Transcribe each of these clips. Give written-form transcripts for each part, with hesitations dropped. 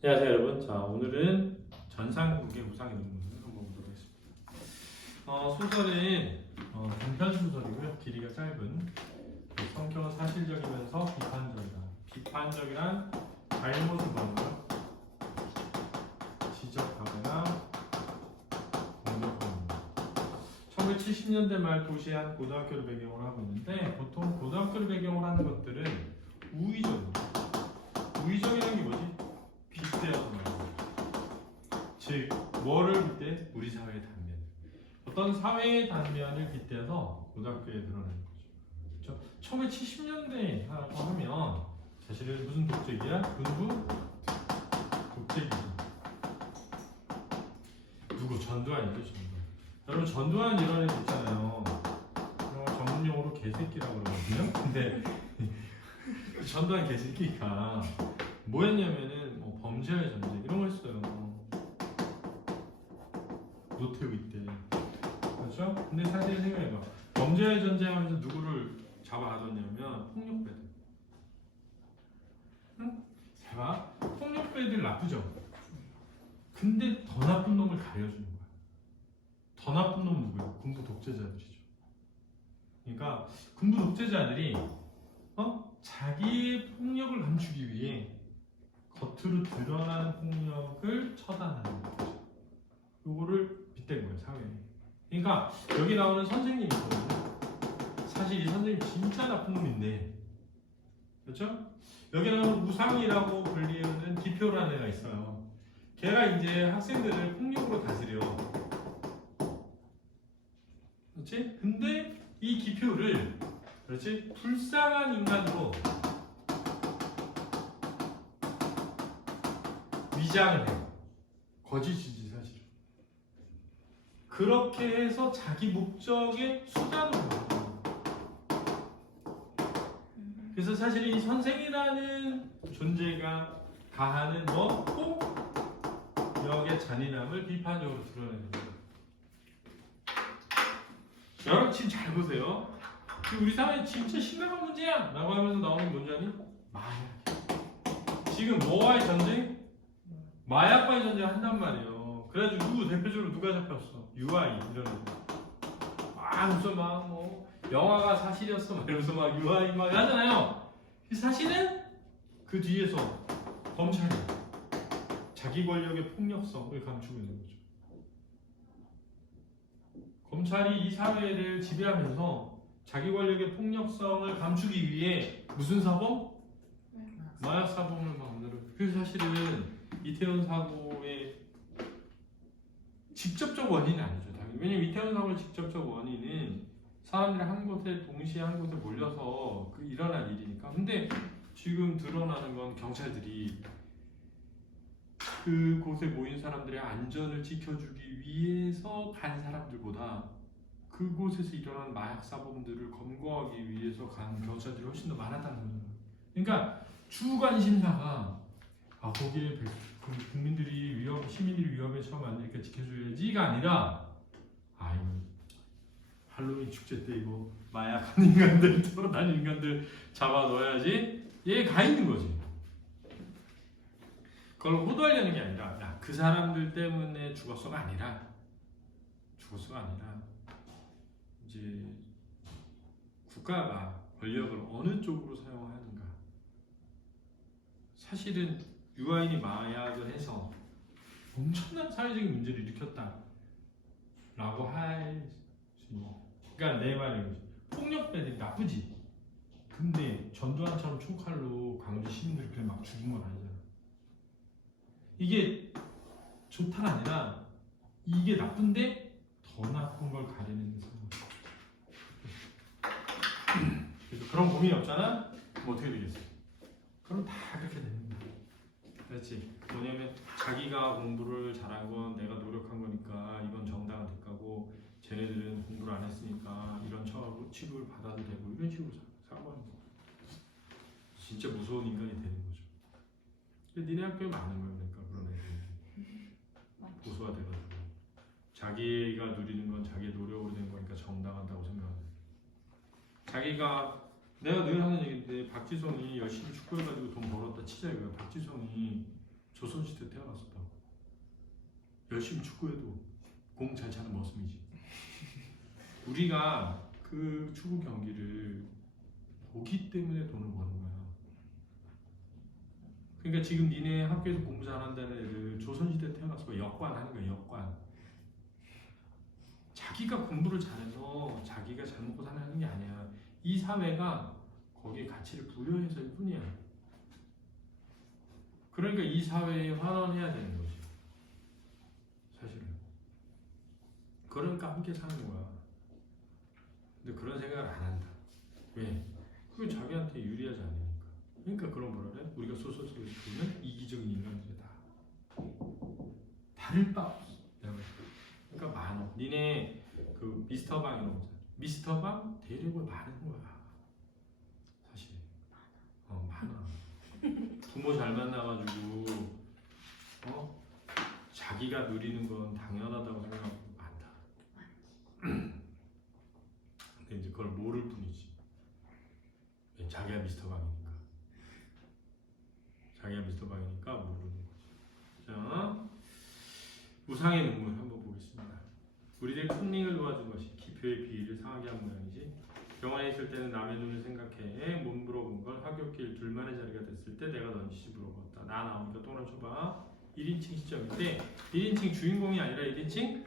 안녕하세요 여러분. 자, 오늘은 전상국의 우상이동문을 한번 보도록 하겠습니다. 소설은 단편 소설이고요. 길이가 짧은 성격은 사실적이면서 비판적이다. 비판적이란 잘못을 보는 지적하거나 공격합니다. 1970년대 말 도시의 한 고등학교를 배경으로 하고 있는데 보통 고등학교를 배경으로 하는 것들은 우의적입니다. 우의적이라는 게 뭐지? 빗대어서 말이야. 즉, 뭐를 빗대? 우리 사회의 단면. 어떤 사회의 단면을 빗대서 고등학교에 드러내는 거죠. 그렇죠? 1970년대라고 하면 사실은 무슨 독재기야? 군부 독재기. 누구? 전두환이죠, 전두환. 여러분, 전두환 이런 애 있잖아요. 전문용어로 개새끼라고 그러거든요. 근데 그 전두환 개새끼가 뭐였냐면은 뭐 범죄의 전쟁 이런 거 했어요. 노태우 때. 그렇죠? 근데 사실 생각해봐. 범죄의 전쟁하면서 누구를 잡아가뒀냐면 폭력배들. 응? 봐. 폭력배들 나쁘죠? 근데 더 나쁜 놈을 가려주는 거야. 더 나쁜 놈은 누구야? 군부 독재자들이죠. 그러니까 군부 독재자들이 자기의 폭력을 감추기 위해 겉으로 드러나는 폭력을 처단하는 거죠. 요거를 빗댄 거예요, 사회에. 그러니까 여기 나오는 선생님이 있거든요. 사실 이 선생님 진짜 나쁜 놈인데, 그렇죠? 여기 나오는 우상이라고 불리는 기표라는 애가 있어요. 걔가 이제 학생들을 폭력으로 다스려. 그렇지? 근데 이 기표를, 그렇지? 불쌍한 인간으로 위장을 해요. 거짓이지 사실. 그렇게 해서 자기 목적의 수단으로 만들어요. 그래서 사실 이 선생이라는 존재가 가하는 폭력의 잔인함을 비판적으로 드러내는 거예요. 여러분 지금 잘 보세요. 우리 사회에 진짜 심각한 문제야 라고 하면서 나오는 문제니 마약. 지금 뭐와의 전쟁? 마약과의 전쟁을 한단 말이에요. 그래가지고 대표적으로 누가 잡혔어? UI 이런 애. 무슨 영화가 사실이었어 막 이러면서 막 UI 막 하잖아요. 사실은 그 뒤에서 검찰이 자기 권력의 폭력성을 감추고 있는 거죠. 검찰이 이 사회를 지배하면서 자기 권력의 폭력성을 감추기 위해 무슨 사범? 마약 사범을 만들어. 그래서 사실은 이태원 사고의 직접적 원인은 아니죠. 당연히. 왜냐면 이태원 사고의 직접적 원인은 사람들이 한 곳에 동시에 한 곳에 몰려서 일어난 일이니까. 근데 지금 드러나는 건 경찰들이 그곳에 모인 사람들의 안전을 지켜주기 위해서 간 사람들보다 그곳에서 일어난 마약 사범들을 검거하기 위해서 간 경찰들이 훨씬 더 많았다는 거죠. 그러니까 주 관심사가 거기에 국민들이 시민들이 위험에 처음 안 되니까 지켜줘야지가 아니라 할로윈 축제 때 이거 마약하는 인간들 돌아다니는 인간들 잡아 넣어야지 얘 가 있는 거지. 그걸 호도하려는 게 아니라 그 사람들 때문에 죽었어가 아니라 이제 국가가 권력을 어느 쪽으로 사용하는가. 사실은 유아인이 마약을 해서 엄청난 사회적인 문제를 일으켰다라고 할 수 있는. 그러니까 내 말은 폭력배들이 나쁘지. 근데 전두환처럼 총칼로 광주 시민들을 그냥 막 죽인 건 아니잖아. 이게 좋다가 아니라 이게 나쁜데 더 나쁜 걸 가리는 상황. 그래서 그런 고민이 없잖아? 그럼 어떻게 되겠어? 그럼 다 그렇게 되는 거야. 그렇지. 뭐냐면 자기가 공부를 잘한 건 내가 노력한 거니까 이건 정당한 대가고 쟤네들은 공부를 안 했으니까 이런 취급을 받아도 되고 이런 식으로 사고하는 거야. 진짜 무서운 인간이 되는 거죠. 근데 니네 학교에 많은 거야. 그러니까 그런 애들이 고소가 돼가지고 자기가 누리는 건 자기의 노력으로 된 거니까 정당하다고 생각하는. 자기가 내가 늘 하는 얘기인데 박지성이 열심히 축구해가지고 돈 벌었다 치자 이거야. 박지성이 조선시대 태어났었다고. 열심히 축구해도 공 잘 차는 머슴이지. 우리가 그 축구 경기를 보기 때문에 돈을 버는 거야. 그러니까 지금 니네 학교에서 공부 잘한다는 애들 조선시대 태어나서 역관 하는 거야. 역관. 자기가 공부를 잘해서 자기가 잘 먹고 사는 게 아니야. 이 사회가 거기에 가치를 부여해서일 뿐이야. 그러니까 이 사회에 환원해야 되는 거지. 사실은. 그러니까 함께 사는 거야. 근데 그런 생각을 안 한다. 왜? 그게 자기한테 유리하지 않으니까. 그러니까 그런 뭐라 그래? 우리가 소설 속에서 보면 이기적인 인간들이다. 다를 바 없어. 그러니까 많어. 니네 그 미스터 방 이런 거잖아. 미스터 방 대륙을 많은 거야. 사실. 많아. 부모 잘 만나가지고 자기가 누리는 건 당연하다고 생각하고 많다. 근데 이제 그걸 모를 뿐이지. 자기가 미스터 방이니까. 자기가 미스터 방이니까 모르는 거지. 자, 우상의 눈물 한번 보겠습니다. 우리들 컨닝을 도와준 것이 기표의 비위를 상하게 한 모양이지. 병원에 있을 때는 남의 눈을 생각해 못 물어본 걸 하굣길 둘만의 자리가 됐을 때 내가 넌지시 물어봤다. 나 나오니까 또 넘쳐봐. 1인칭 시점인데 1인칭 주인공이 아니라 1인칭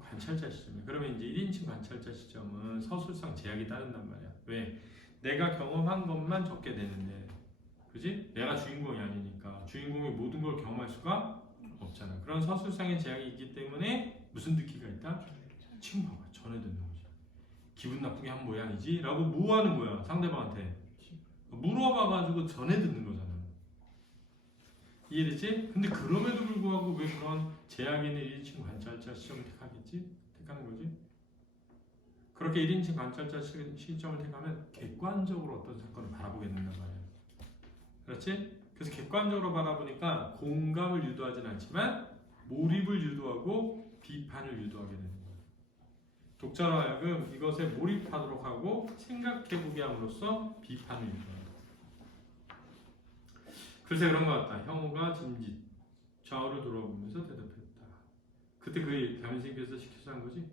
관찰자 시점이야. 그러면 이제 1인칭 관찰자 시점은 서술상 제약이 따른단 말이야. 왜? 내가 경험한 것만 적게 되는데, 그지? 내가 주인공이 아니니까 주인공이 모든 걸 경험할 수가 없잖아. 그런 서술상의 제약이 있기 때문에 무슨 듣기가 있다? 지금 봐봐. 전해 듣는 거지. 기분 나쁘게 한 모양이지? 라고 뭐 하는 거야? 상대방한테 물어봐가지고 전해 듣는 거잖아. 이해됐지? 근데 그럼에도 불구하고 왜 그런 제약이 있는 1인칭 관찰자 시점을 택하겠지? 택하는 거지? 그렇게 1인칭 관찰자 시점을 택하면 객관적으로 어떤 사건을 바라보게 된단 말이야. 그렇지? 그래서 객관적으로 바라보니까 공감을 유도하진 않지만 몰입을 유도하고 비판을 유도하게 되는 거야. 독자로 하여금 이것에 몰입하도록 하고 생각해보게 함으로써 비판을 유도한다. 글쎄 그런 것 같다. 형우가 짐짓 좌우를 돌아보면서 대답했다. 그때 그 담임선생님께서 시켜서 한 거지?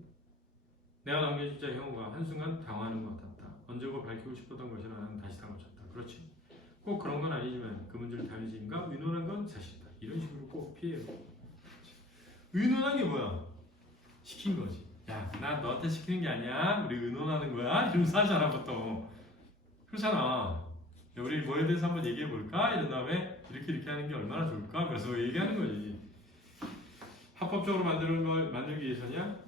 내가 넘겨주자 형우가 한순간 당황하는 것 같았다. 언제고 밝히고 싶었던 것이라 나는 다시 당황쳤다. 그렇지. 꼭 그런 건 아니지만 그 문제를 담임선생님과 의논한 건 사실이다. 이런 식으로 꼭 피해요. 의논한 게 뭐야? 시킨 거지. 야, 나 너한테 시키는 게 아니야. 우리 의논하는 거야. 이러면서 하잖아 보통. 그렇잖아. 야, 우리 뭐에 대해서 한번 얘기해 볼까? 이런 다음에 이렇게 하는 게 얼마나 좋을까? 그래서 얘기하는 거지. 합법적으로 만들기 위해서냐?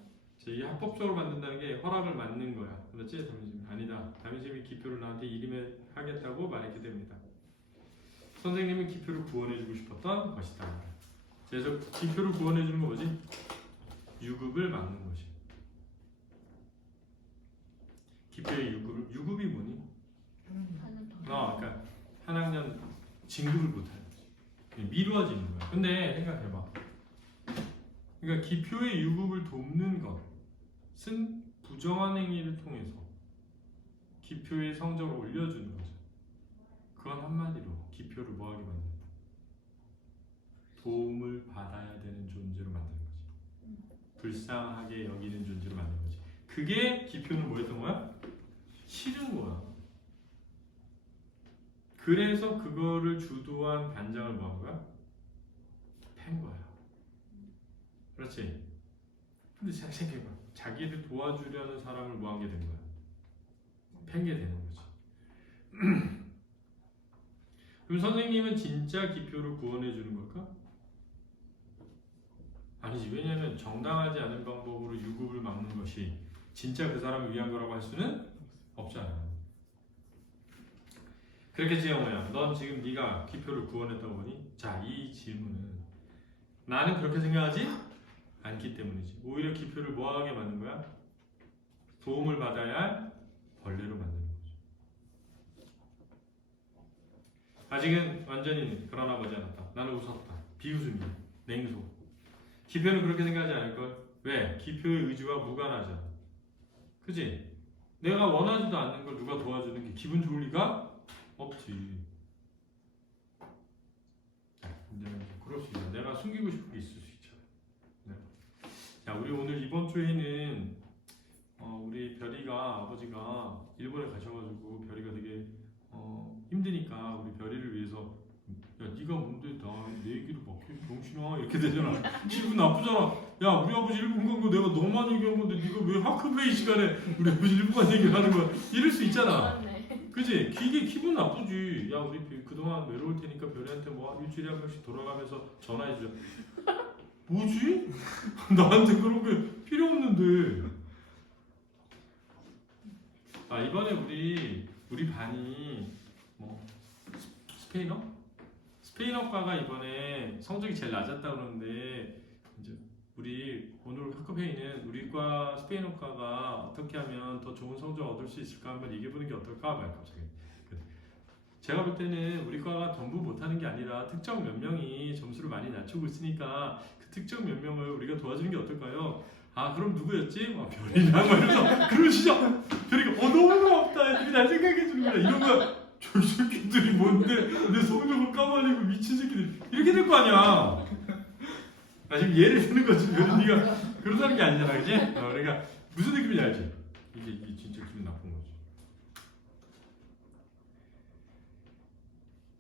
이 합법적으로 만든다는 게 허락을 받는 거야. 그렇지? 담임선생님 아니다. 담임선생님이 기표를 나한테 이름하겠다고 말했기 때문이다. 선생님은 기표를 구원해주고 싶었던 것이다. 그래서 기표를 구원해주는 거 뭐지? 유급을 막는 것이. 기표의 유급이 뭐니? 그러니까 한 학년 진급을 못하는 거지. 미루어지는 거야. 근데 생각해봐. 그러니까 기표의 유급을 돕는 것은 부정한 행위를 통해서 기표의 성적을 올려주는 거죠. 그건 한마디로 기표를 뭐하게 만든다? 도움을 받아야 되는 존재로 만드는 거지. 불쌍하게 여기는 존재로 만드는 거지. 그게 기표는 뭐였던 거야? 싫은 거야. 그래서 그거를 주도한 반장을 뭐한 거야? 팬 거야. 그렇지? 근데 잘 생각해봐. 자기를 도와주려는 사람을 뭐한 게 된 거야? 팬게 되는 거지. 그럼 선생님은 진짜 기표를 구원해 주는 걸까? 아니지. 왜냐하면 정당하지 않은 방법으로 유급을 막는 것이 진짜 그 사람을 위한 거라고 할 수는 없잖아. 그렇겠지 영호야. 넌 지금 네가 기표를 구원했다고 보니 자, 이 질문은 나는 그렇게 생각하지 않기 때문이지. 오히려 기표를 뭐하게 만든 거야? 도움을 받아야 할 벌레로 만드는 거죠. 아직은 완전히 그러나 보지 않았다. 나는 웃었다. 비웃음이야. 냉소. 기표는 그렇게 생각하지 않을걸? 왜? 기표의 의지와 무관하잖아. 그치? 내가 원하지도 않는 걸 누가 도와주는 게 기분 좋을 리가 없지. 문제는 싶은 게 있을 수 있잖아. 네. 자, 우리 오늘 이번 주에는 우리 별이가 아버지가 일본에 가셔가지고 별이가 되게 힘드니까 우리 별이를 위해서 야 네가 뭔데 나 내 얘기를 막해 병신아 이렇게 되잖아. 기분 나쁘잖아. 야 우리 아버지 일본 간 거 내가 너만 얘기한 건데 네가 왜 학급회의 시간에 우리 아버지 일본 간 얘기를 하는 거야. 이럴 수 있잖아. 그지? 이게 기분 나쁘지. 야 우리 그동안 외로울 테니까 별이한테 뭐 일주일에 한 번씩 돌아가면서 전화해줘. 뭐지? 나한테 그런 게 필요 없는데. 아 이번에 우리 반이 뭐 스페인어과가 이번에 성적이 제일 낮았다 그러는데 이제 우리 오늘 학급 회의는 우리과 스페인어과가 어떻게 하면 더 좋은 성적 얻을 수 있을까 한번 얘기해 보는 게 어떨까 봐요 갑자기. 제가 볼 때는 우리 과가 전부 못하는 게 아니라 특정 몇 명이 점수를 많이 낮추고 있으니까 그 특정 몇 명을 우리가 도와주는 게 어떨까요? 아 그럼 누구였지? 별이랑 말해서 그러시죠. 별이가 너무 고맙다 애들이 날 생각해 주는 거야. 이런 거야. 저 새끼들이 뭔데 내 성적을 까발리고 미친 새끼들 이렇게 될 거 아니야. 나 지금 예를 드는 거지. 네가 그러다는 게 아니잖아, 그지? 그러니까 무슨 느낌인지 알지? 이게 진짜 기분 나쁜 거지.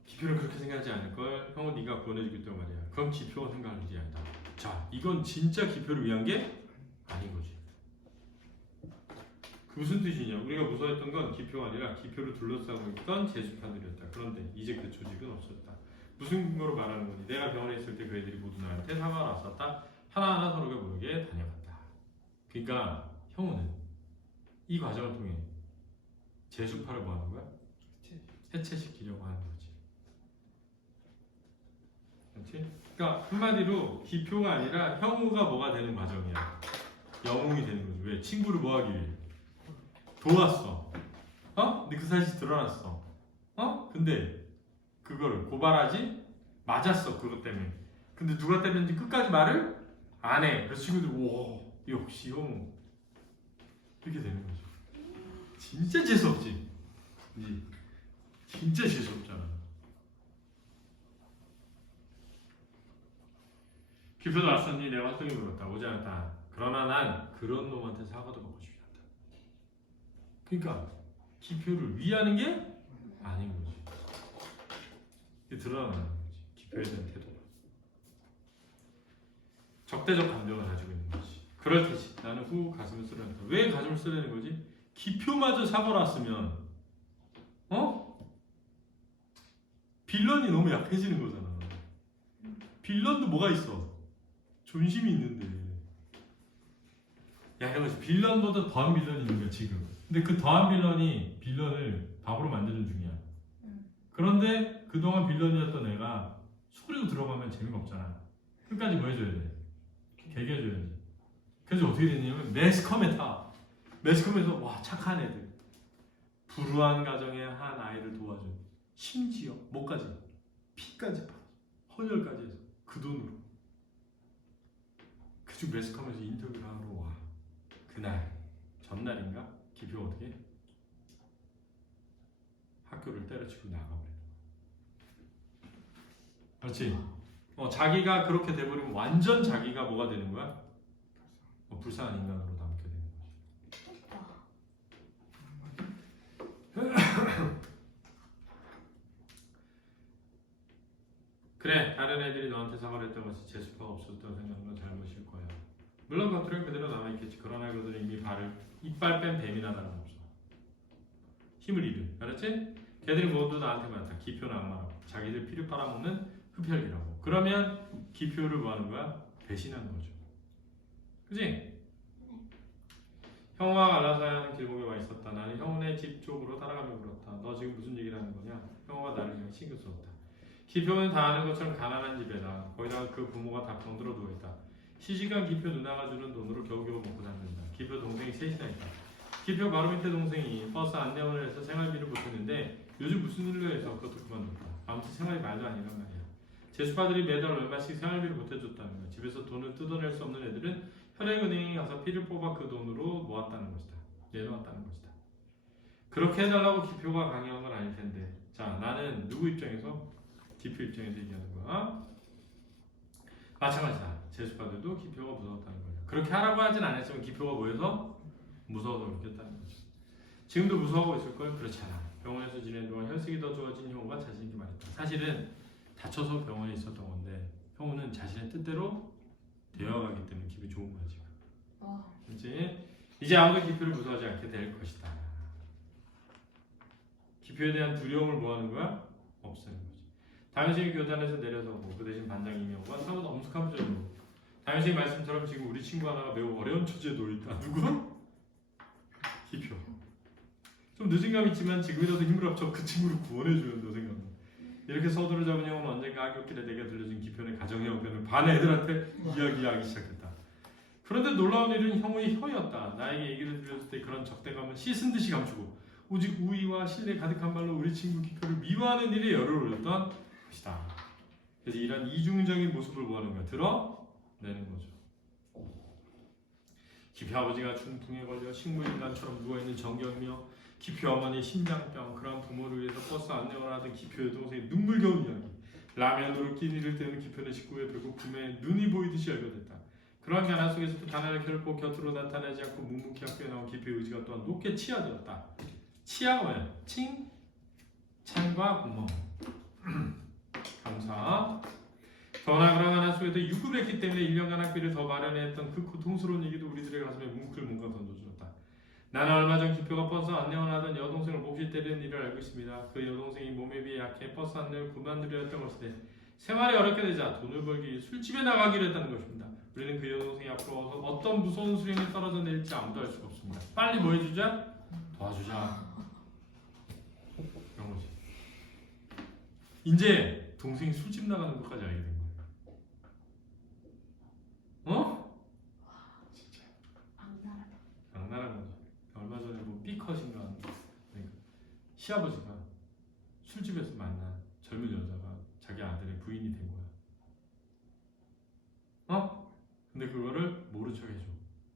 기표는 그렇게 생각하지 않을 걸. 형은 네가 구원해주기 때문에 말이야. 그럼 기표가 생각할 일이 아니다. 자, 이건 진짜 기표를 위한 게 아닌 거지. 그 무슨 뜻이냐? 우리가 무서워했던 건 기표가 아니라 기표를 둘러싸고 있던 제수파들이었다. 그런데 이제 그 조직은 없었다. 무슨 근거로 말하는 거니? 내가 병원에 있을 때 그 애들이 모두 나한테 사과가 왔었다. 하나하나 서로가 모르게 다녀갔다. 그러니까 형우는 이 과정을 통해 제수파를 뭐 하는 거야? 해체시키려고 하는 거지. 그렇지? 그러니까 한마디로 기표가 아니라 형우가 뭐가 되는 과정이야. 영웅이 되는 거지. 왜? 친구를 뭐 하기 위해? 도왔어. 근데 그 사실이 드러났어. 근데 그거를 고발하지? 맞았어. 그것 때문에. 근데 누가 때렸는지 끝까지 말을 안 해. 그래서 친구들이 와 역시 형우 이렇게 되는 거죠. 진짜 재수없지? 진짜 재수없잖아. 기표도 왔었니? 내가 활동이 물었다. 오지 않았다. 그러나 난 그런 놈한테 사과도 받고 싶지 않다. 그러니까 기표를 위하는 게 아닌 거지. 이게 드러나는 거지. 기표에 대한 태도가. 적대적 감정을 가지고 있는 거지. 그럴 테지. 나는 후 가슴을 쓰려낸다. 왜 가슴을 쓰려는 거지? 기표마저 사고를 왔으면 빌런이 너무 약해지는 거잖아. 빌런도 뭐가 있어? 존심이 있는데. 야, 이거 빌런보다 더한 빌런이 있는 거야 지금. 근데 그 더한 빌런이 빌런을 밥으로 만드는 중이야. 그런데 그동안 빌런이었던 애가 수그리고 들어가면 재미가 없잖아. 끝까지 뭐 해줘야 돼? 개겨줘야지. 그래서 어떻게 됐냐면 매스컴에 타. 매스컴에서 와 착한 애들. 불우한 가정의 한 아이를 도와준. 심지어 뭐까지? 피까지 파. 헌혈까지 해서 그 돈으로. 그중 매스컴에서 인터뷰를 하러 와. 그날 전날인가? 기표 어떻게? 학교를 때려치고 나가버려. 그렇지? 자기가 그렇게 돼버리면 완전 자기가 뭐가 되는 거야? 불쌍한 인간으로 남게 되는 거지. 그래, 다른 애들이 너한테 사과를 했던 것이 제수파가 없었다고 생각하는 건 잘못일 거야. 물론 겉으로는 그대로 남아있겠지. 그러나 그들은 이미 이빨 뺀 뱀이나 다름없어. 힘을 잃은. 알았지? 걔들이 모두 나한테 말했다. 기표나 악마라고. 자기들 피를 빨아먹는 흡혈이라고. 그러면 기표를 뭐 하는 거야? 배신하는 거죠. 그치? 형우와 갈라사야는 길목에 와 있었다. 나는 형우네 집 쪽으로 따라가며 물었다. 너 지금 무슨 얘기를 하는 거냐? 형우가 나를 그냥 신경 썼다. 기표는 다 아는 것처럼 가난한 집에다. 거기다가 그 부모가 다 병들어 누워있다. 시집간 기표 누나가 주는 돈으로 겨우겨우 먹고 산다. 기표 동생이 셋이나 있다. 기표 바로 밑에 동생이 버스 안내원을 해서 생활비를 못했는데 요즘 무슨 일로 해서 그것도 그만뒀다. 아무튼 생활이 말도 아니란 말이야. 제수파들이 매달 얼마씩 생활비를 못해줬다는 거야. 집에서 돈을 뜯어낼 수 없는 애들은 혈액은행에 가서 피를 뽑아 그 돈으로 모았다는 것이다. 내놓았다는 것이다. 그렇게 해달라고 기표가 강요한 건 아닐 텐데. 자, 나는 누구 입장에서? 기표 입장에서 얘기하는 거야. 마찬가지다. 재수과들도 기표가 무서웠다는 거예요. 그렇게 하라고 하진 않았지만 기표가 뭐여서 무서워서 그렇겠다는 거죠. 지금도 무서워하고 있을 걸? 그렇지 않아. 병원에서 지내는 동안 혈색이 더 좋아진 형우가 자신 있게 말했다. 사실은 다쳐서 병원에 있었던 건데 형우는 자신의 뜻대로 되어가기 때문에 기분이 좋은 거야 지금. 그렇지? 이제 아무도 기표를 무서워하지 않게 될 것이다. 기표에 대한 두려움을 뭐 하는 거야? 없애는 거지. 담임선생님이 교단에서 내려서고 그 대신 반장 이명호가 사뭇 엄숙한 표정으로 담임선생님 말씀처럼 지금 우리 친구 하나가 매우 어려운 처지에 놓여있다. 누구? 기표. 좀 늦은 감 있지만 지금이라도 힘을 합쳐 그 친구를 구원해줘야 한다고 생각합니다. 이렇게 서두를 잡은 형은 언젠가 악역길에 내게 들려준 기표의 가정의 형편을 반 애들한테 이야기하기 시작했다. 그런데 놀라운 일은 형의 혀였다. 나에게 얘기를 들려줄 때 그런 적대감은 씻은 듯이 감추고 오직 우위와 신뢰 가득한 말로 우리 친구 기표를 미워하는 일에 열을 올렸던 것이다. 그래서 이런 이중적인 모습을 뭐하는 거야? 드러내는 거죠. 기표 아버지가 중풍에 걸려 식물인간처럼 누워있는 정경이며 기표 어머니 심장병, 그런 부모를 위해서 버스 안내원을 하던 기표 여동생의 눈물겨운 이야기, 라면으로 끼니를 때는 기표의 식구의 배고픔에 눈이 보이듯이 열거됐다. 그러한 가난 속에서도 가난을 결코 곁으로 나타내지 않고 묵묵히 학교에 나온 기표의 의지가 또한 높게 치하되었다. 치하가 뭐야? 칭, 찬과 공모. 감사. 더나 그런 가난 속에도 유급했기 때문에 1년간 학비를 더 마련했던 그 고통스러운 얘기도 우리들의 가슴에 뭉클 뭔가 던져주었다. 나는 얼마 전 기표가 버스 안내원을 하던 여동생을 몹시 때리는 일을 알고 있습니다. 그 여동생이 몸에 비해 약해 버스 안내를 그만두려 했던 것인데 생활이 어렵게 되자 돈을 벌기 위해 술집에 나가기로 했다는 것입니다. 우리는 그 여동생이 앞으로 어떤 무서운 수령에 떨어져 내릴지 아무도 알 수가 없습니다. 빨리 뭐 해주자? 도와주자. 이런 거지. 이제 동생이 술집 나가는 것까지 알게 된 거예요. 어? 진짜 악랄한 거죠. 얼마 전에 뭐 B컷인가 그러니까 시아버지가 술집에서 만난 젊은 여자가 자기 아들의 부인이 된 거야. 어? 근데 그거를 모른 척 해줘.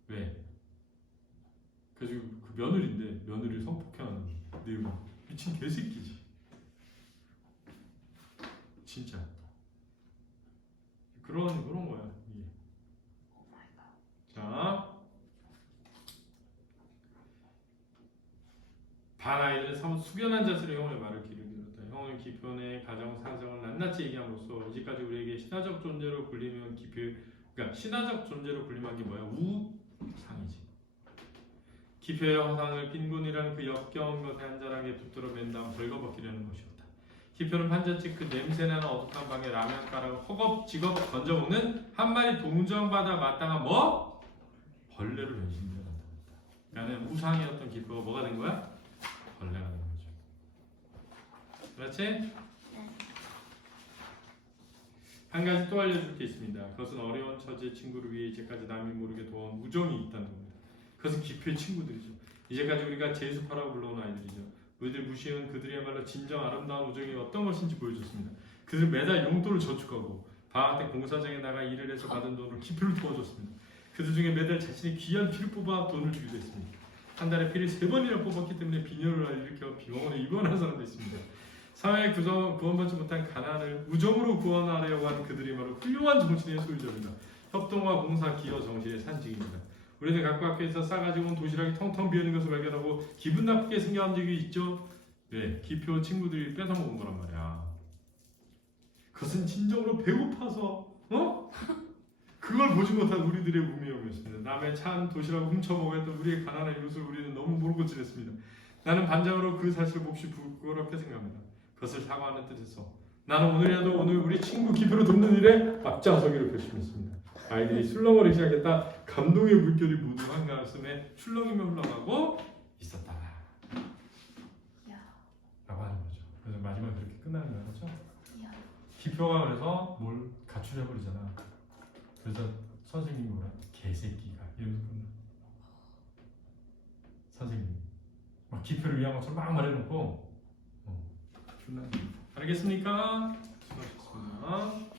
왜? 그래서 그 며느리인데 며느리를 성폭행하는 내용. 미친 개새끼지. 진짜. 그런 거야 이게. 자, 반 아이들은 사뭇 숙연한 자세로 형의 말을 귀를 기울였다. 형은 기표의 가정 사정을 낱낱이 얘기함으로써 이제까지 우리에게 신화적 존재로 불리면 그러니까 신화적 존재로 불리면 게 뭐야? 우상이지. 기표의 허상을 빈곤이라는 그 역겨운 것에 한잔하게 붙들어 맨 다음 벌거벗기려는 것이었다. 기표는 판잣집 그 냄새나는 어둑한 방에 라면 가락을 허겁지겁 던져먹는 한 마리 동정받아 마땅한 뭐? 벌레로 변신된다. 그러니까 우상이었던 기표가 뭐가 된 거야? 벌레가 된 거죠. 그렇지? 네. 한 가지 또 알려줄 게 있습니다. 그것은 어려운 처지의 친구를 위해 이제까지 남이 모르게 도와온 우정이 있다는 겁니다. 그것은 기표의 친구들이죠. 이제까지 우리가 제수파라고 불러온 아이들이죠. 우리들 무시해온 그들이야말로 진정 아름다운 우정이 어떤 것인지 보여줬습니다. 그들 매달 용돈을 저축하고 방학 때 공사장에 나가 일을 해서 받은 돈으로 기표를 도와줬습니다. 그들 중에 매달 자신의 귀한 피를 뽑아 돈을 주기도 했습니다. 한 달에 피를 3번이나 뽑았기 때문에 빈혈을 일으켜 병원에 입원한 사람도 있습니다. 사회에 구원받지 못한 가난을 우정으로 구원하려고 하는 그들이야말로 훌륭한 정신의 소유자입니다. 협동과 봉사, 기여 정신의 산증입니다. 우리는 각각 학교에서 싸가지고 온 도시락이 텅텅 비어있는 것을 발견하고 기분 나쁘게 생각한 적이 있죠? 네, 기표 친구들이 뺏어먹은 거란 말이야. 그것은 진정으로 배고파서 그걸 보지 못한 우리들의 운명이었습니다. 남의 찬 도시락을 훔쳐먹었던 우리의 가난한 이웃을 우리는 너무 모르고 지냈습니다. 나는 반장으로 그 사실을 몹시 부끄럽게 생각합니다. 그것을 사과하는 뜻에서 나는 오늘이라도 오늘 우리 친구 기표를 돕는 일에 앞장서기로 결심했습니다. 아이들이 술렁거리기 시작했다. 감동의 물결이 모두 한가슴에 출렁이며 흘러가고 있었다. 라고 하는 거죠. 그래서 마지막에 그렇게 끝나는 거야. 그렇죠? 기표가 그래서 뭘 가출해버리잖아. 그래서 선생님이 뭐라? 개새끼가 이러면서 끝나. 선생님이 막 기표를 위한 것처럼 막 말해놓고 끝나. 알겠습니까? 수고하셨습니다.